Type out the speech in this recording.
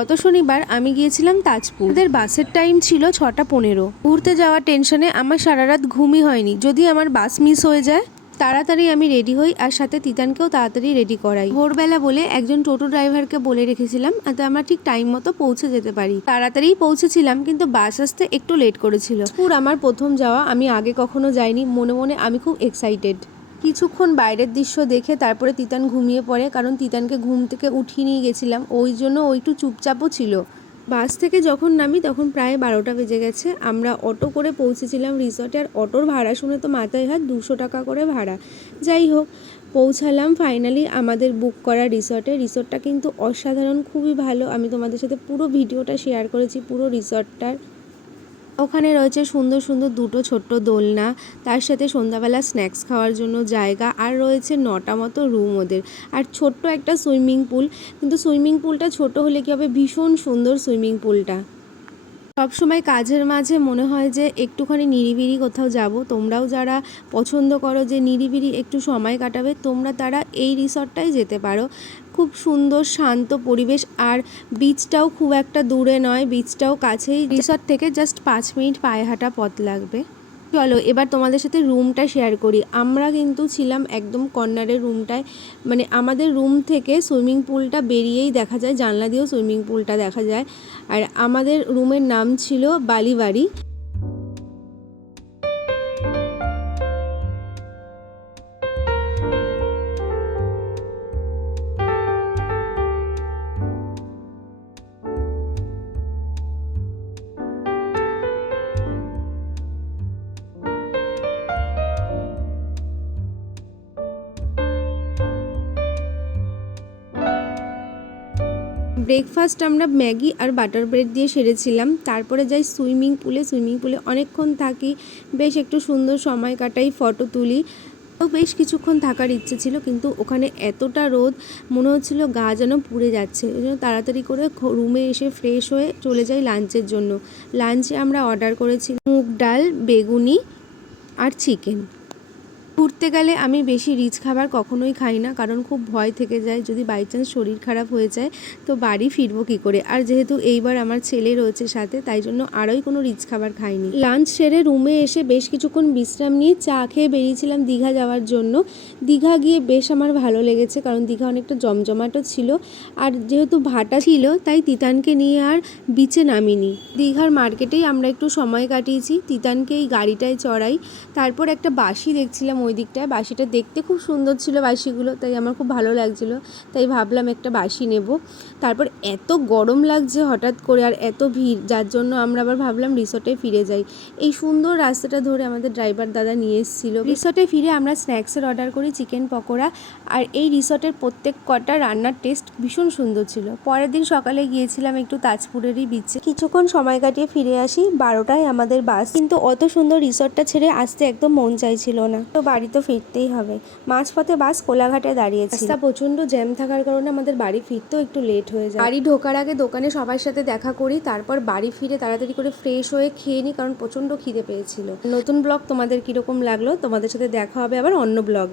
গত শনিবার আমি গিয়েছিলাম তাজপুর। আমাদের বাসের টাইম ছিল ছটা পনেরো। ঘুরতে যাওয়ার টেনশনে আমার সারা রাত ঘুমই হয়নি। যদি আমার বাস মিস হয়ে যায়, তাড়াতাড়ি আমি রেডি হই আর সাথে তিতানকেও তাড়াতাড়ি রেডি করাই। ভোরবেলা বলে একজন টোটো ড্রাইভারকে বলে রেখেছিলাম, যাতে আমরা ঠিক টাইম মতো পৌঁছে যেতে পারি। তাড়াতাড়ি পৌঁছেছিলাম, কিন্তু বাস আসতে একটু লেট করেছিল। পুর আমার প্রথম যাওয়া, আমি আগে কখনো যাইনি। মনে মনে আমি খুব এক্সাইটেড কিছুক্ষণ বাইরের দৃশ্য দেখে তারপরে তিতান ঘুমিয়ে পড়ে, কারণ তিতানকে ঘুম থেকে উঠিয়ে নিয়ে গেছিলাম। ওই জন্য ও একটু চুপচাপও ছিল। বাস থেকে যখন নামি তখন প্রায় বারোটা বেজে গেছে। আমরা অটো করে পৌঁছেছিলাম রিসর্টে আর অটোর ভাড়া শুনে তো মাথায় হাত দুশো টাকা করে ভাড়া। যাই হোক, পৌঁছালাম ফাইনালি আমাদের বুক করা রিসর্টে। রিসর্টটা কিন্তু অসাধারণ, খুবই ভালো। আমি তোমাদের সাথে পুরো ভিডিওটা শেয়ার করেছি, পুরো রিসর্টটার। ওখানে রয়েছে সুন্দর সুন্দর দুটো ছোট্ট দোলনা, তার সাথে সন্ধ্যাবেলা স্ন্যাক্স খাওয়ার জন্য জায়গা, আর রয়েছে নটা মতো রুম ওদের। আর ছোট্ট একটা সুইমিং পুল কিন্তু সুইমিং পুলটা ছোট হলে কি হবে? ভীষণ সুন্দর সুইমিং পুলটা সবসময় কাজের মাঝে মনে হয় যে একটুখানি নিরিবিরি কোথাও যাব। তোমরাও যারা পছন্দ করো যে নিরিবিরি একটু সময় কাটাবে, তোমরা তারা এই রিসর্টটাই যেতে পারো। খুব সুন্দর, শান্ত পরিবেশ আর বিচটাও খুব একটা দূরে নয় বিচটাও কাছেই। রিসর্ট থেকে জাস্ট পাঁচ মিনিট পায়ে হাঁটা পথ লাগবে। চলো, এবার তোমাদের সাথে রুমটা শেয়ার করি। আমরা কিন্তু ছিলাম একদম কর্নারের রুমটায়। মানে আমাদের রুম থেকে সুইমিং পুলটা বেরিয়েই দেখা যায়, জানলা দিয়েও সুইমিং পুলটা দেখা যায়। আর আমাদের রুমের নাম ছিল বালিবাড়ি। ব্রেকফাস্ট আমরা ম্যাগি আর বাটার ব্রেড দিয়ে সেরেছিলাম। তারপরে যাই সুইমিং পুলে সুইমিং পুলে অনেকক্ষণ থাকি। বেশ একটু সুন্দর সময় কাটাই, ফটো তুলি। বেশ কিছুক্ষণ থাকার ইচ্ছে ছিল, কিন্তু ওখানে এতটা রোদ, মনে হচ্ছিল গা যেন পুড়ে যাচ্ছে। ওই জন্য তাড়াতাড়ি করে রুমে এসে ফ্রেশ হয়ে চলে যাই লাঞ্চের জন্য। লাঞ্চে আমরা অর্ডার করেছি মুগ ডাল, বেগুনি আর চিকেন। ঘুরতে গেলে আমি বেশি রিচ খাবার কখনোই খাই না, কারণ খুব ভয় থেকে যায়। যদি বাই চান্স শরীর খারাপ হয়ে যায়, তো বাড়ি ফিরবো কী করে? আর যেহেতু এইবার আমার ছেলে রয়েছে সাথে, তাই জন্য আরোই কোনো রিচ খাবার খাইনি। লাঞ্চ সেরে রুমে এসে বেশ কিছুক্ষণ বিশ্রাম নিয়ে চা খেয়ে বেরিয়েছিলাম দীঘা যাওয়ার জন্য। দীঘা গিয়ে বেশ আমার ভালো লেগেছে, কারণ দীঘা অনেকটা জমজমাটো ছিল। আর যেহেতু ভাটা ছিল, তাই তিতানকে নিয়ে আর বিচে নামিনি। দীঘার মার্কেটেই আমরা একটু সময় কাটিয়েছি, তিতানকে এই গাড়িটায় চড়াই। তারপর একটা বাসি দেখছিলাম, ওই দিকটায়। বাসিটা দেখতে খুব সুন্দর ছিল বাসিগুলো তাই আমার খুব ভালো লাগছিল। তাই ভাবলাম একটা বাসি নেব। তারপর এত গরম লাগছে হঠাৎ করে, আর এত ভিড়, যার জন্য আমরা আবার ভাবলাম রিসোর্টে ফিরে যাই। এই সুন্দর রাস্তাটা ধরে আমাদের ড্রাইভার দাদা নিয়ে এসেছিল। রিসোর্টে ফিরে আমরা স্ন্যাক্সের অর্ডার করি চিকেন পকোড়া। আর এই রিসোর্টের প্রত্যেক কটা রান্নার টেস্ট ভীষণ সুন্দর ছিল। পরের দিন সকালে গিয়েছিলাম একটু তাজপুরেরই বিচে কিছুক্ষণ সময় কাটিয়ে ফিরে আসি, বারোটায় আমাদের বাস কিন্তু অত সুন্দর রিসোর্টটা ছেড়ে আসতে একদম মন চাইছিল না। তো বাড়ি তো ফিরতেই হবে। মাঝপথে বাস কোলাঘাটে দাঁড়িয়েছে রাস্তা প্রচণ্ড জ্যাম থাকার কারণে আমাদের বাড়ি ফিরতেও একটু লেট হয়ে যায়। বাড়ি ঢোকার আগে দোকানে সবার সাথে দেখা করি তারপর বাড়ি ফিরে তাড়াতাড়ি করে ফ্রেশ হয়ে খেয়ে নিই কারণ প্রচণ্ড খিদে পেয়েছিল। নতুন ব্লগ তোমাদের কীরকম লাগল? তোমাদের সাথে দেখা হবে আবার অন্য ব্লগে।